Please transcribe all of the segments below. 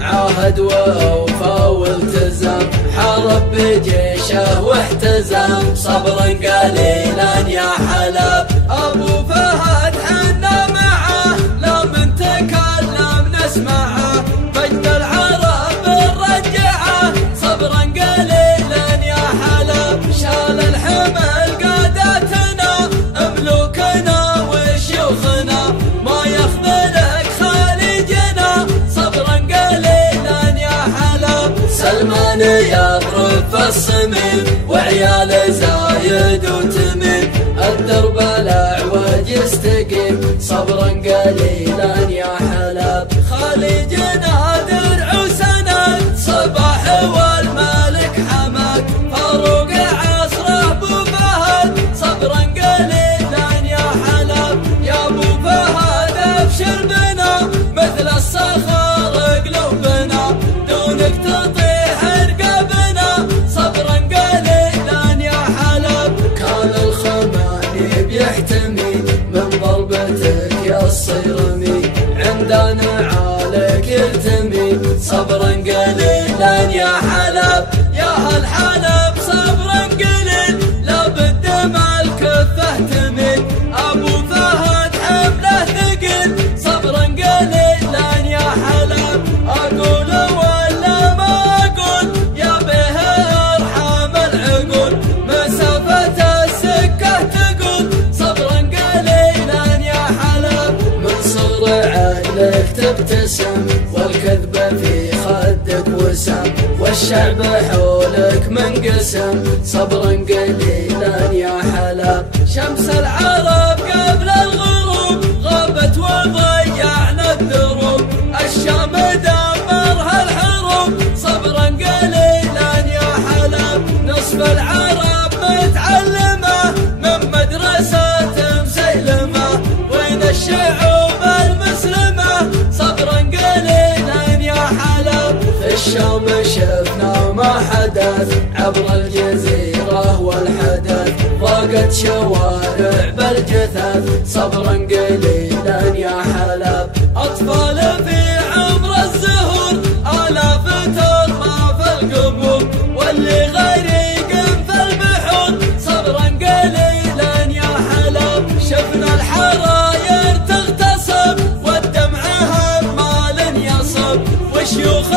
عاهد وأوفى والتزم، حارب بجيشه واحتزم صبرا قليلا يا حلب. أبو فهد حنا معه لا من تكلم نسمعه، مجد العرب نرجعه صبرا قليلا يا حلب. شال الحمل قادتنا ملوكنا وشيوخنا، ما يخذلك خالجنا صبرا قليلا يا حلب. سلمان يضرب في الصميم وعيال زايد وتميم، الدرب الأعوج يستقيم صبرا قليلا يا حلب. خالجنا درع وسند صباح والملك حمد، فاروق عصره ابو فهد صبرا قليلا يا حلب. يا ابو فهد ابشر بنا مثل الصخر قلوبنا، دونك تطيح رقبنا صبرا قليلا يا حلب. كان الخماني بيحتمي من ضربتك يا الصيرمي، عندنا عالك يرتمي صبرا قليلا يا حلب. يا هالحلب صبرا قليل لابد ما الكفه تميل، ابو فهد حمله ثقيل صبرا قليلا يا حلب. اقول ولا ما اقول يا به ارحم العقول، مسافة السكة تقول صبرا قليلا يا حلب. من صغر عقلك تبتسم والكذبة في خدك وسم، والشعب حولك منقسم صبرا قليلا يا حلب. شمس العرب قبل الغروب غابت وضيعنا الدروب، الشام دمرها الحروب صبرا قليلا يا حلب. نصف العرب متعلمة من مدرسة مسيلمة، وين الشعوب المسلمة صبرا قليلا يا حلب. في الشام شفنا ما حدث عبر الجزيرة والحدث، ضاقت شوارع بالجثث صبرا قليلا يا حلب. أطفال في عمر الزهور آلاف ترمى في القبور، واللي غريق في البحور صبرا قليلا يا حلب. شفنا الحراير تغتصب والدمع همال يصب، وشيوخ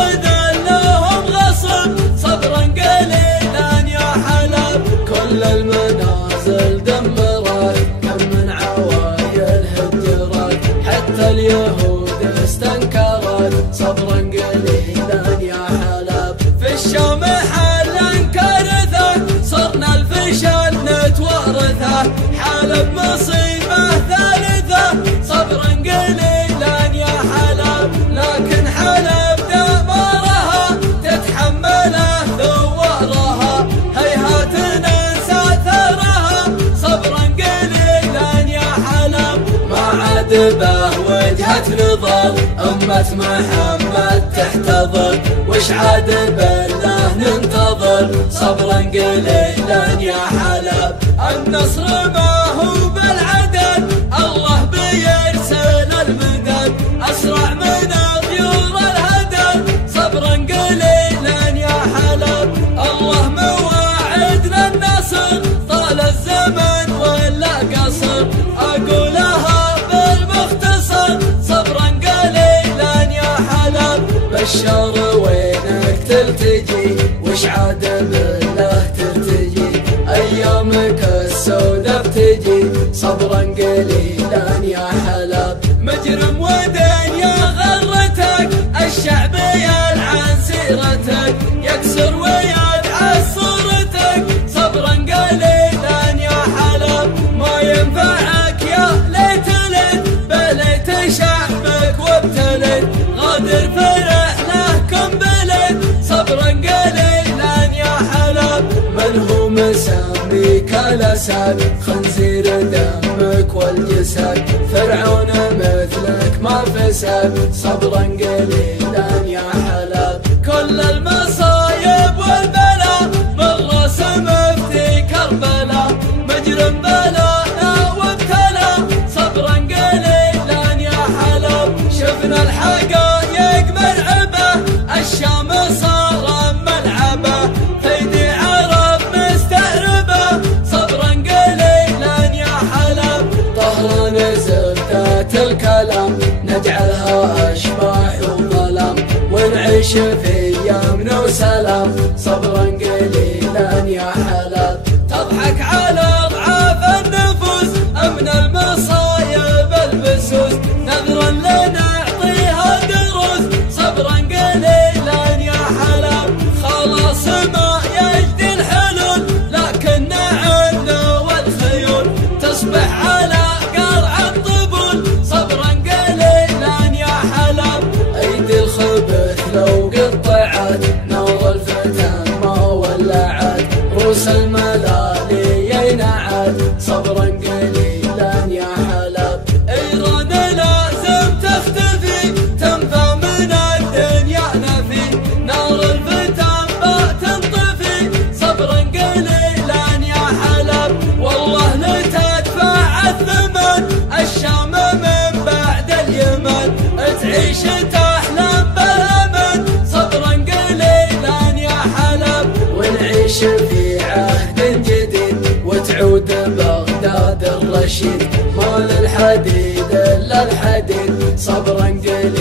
لهم غصب صبرا قليلا يا حلب. كل المنازل دمرت كم من عوايل هجرت، حتى اليهود استنكرت صبرا قليلا يا حلب. في الشام حلا كارثة صرنا الفشل نتوارثه، حلب مصيبة ثالثة صبرا قليلا يا حلب. لكن حلب دمارها تتحمله ثوارها، هيهات ننسى ثارها صبرا قليلا يا حلب. ما عاد به وجهة نظر أمة محمد تحتضر، وش عاد بالله ننتظر صبرا قليلا يا حلب. النصر ما هو بالعدد الله بيرسل المدد، أسرع من طيور الهدد صبرا قليلا يا حلب. الله مواعدنا النصر طال الزمن ولا قصر، أقولها بالمختصر صبرا قليلا يا حلب. بشار وينك تلتجي وش عاد بالله ترتجي، أيامك السودة بتجي صبرا قليلا يا حلب. مجرم ودنيا غرتك الشعب يلعن سيرتك، يكسر ويدعس صورتك صبرا قليلا يا حلب. كالأسد خنزير دمك والجسد فرعون مثلك ما فسد صبرا قليلا يا حلب كل المصايب والبلاء من راس مفتي كربلاء مجرم بلانا وابتلى صبرا قليلا يا حلب شفنا الحقايق مرعبة الشام صار ملعبة فيدي عرب مستغربة صبرا قليلا يا حلب طهران زبدة الكلام نجعلها أشباح وظلام ونعيش في يمن وسلام صبرا قليلا يا حلب تضحك على أضعاف النفوس أمن المصايب البسوس نذرا لنعطيها دروس صبرا قليلا يا حلب خلاص ما يجدي الحلول لكن عنا والخيول تصبح على قرع الطبول صبرا قليلا يا حلب أيدي الخبث لو قطعت نور الفتن ما ولعت روس الملالي ينعت صبرا قليلا يا حلب إيران لازم تختفي تنفى من الدنيا نفي نار الفتن ما تنطفي صبرا قليلا يا حلب والله لتدفع الثمن الشام من بعد اليمن تعيش تحلم بالأمن صبرا قليلا يا حلب ونعيش في عهد جديد وتعود بغداد الرشيد ما للحديد إلا الحديد صبرا قليلا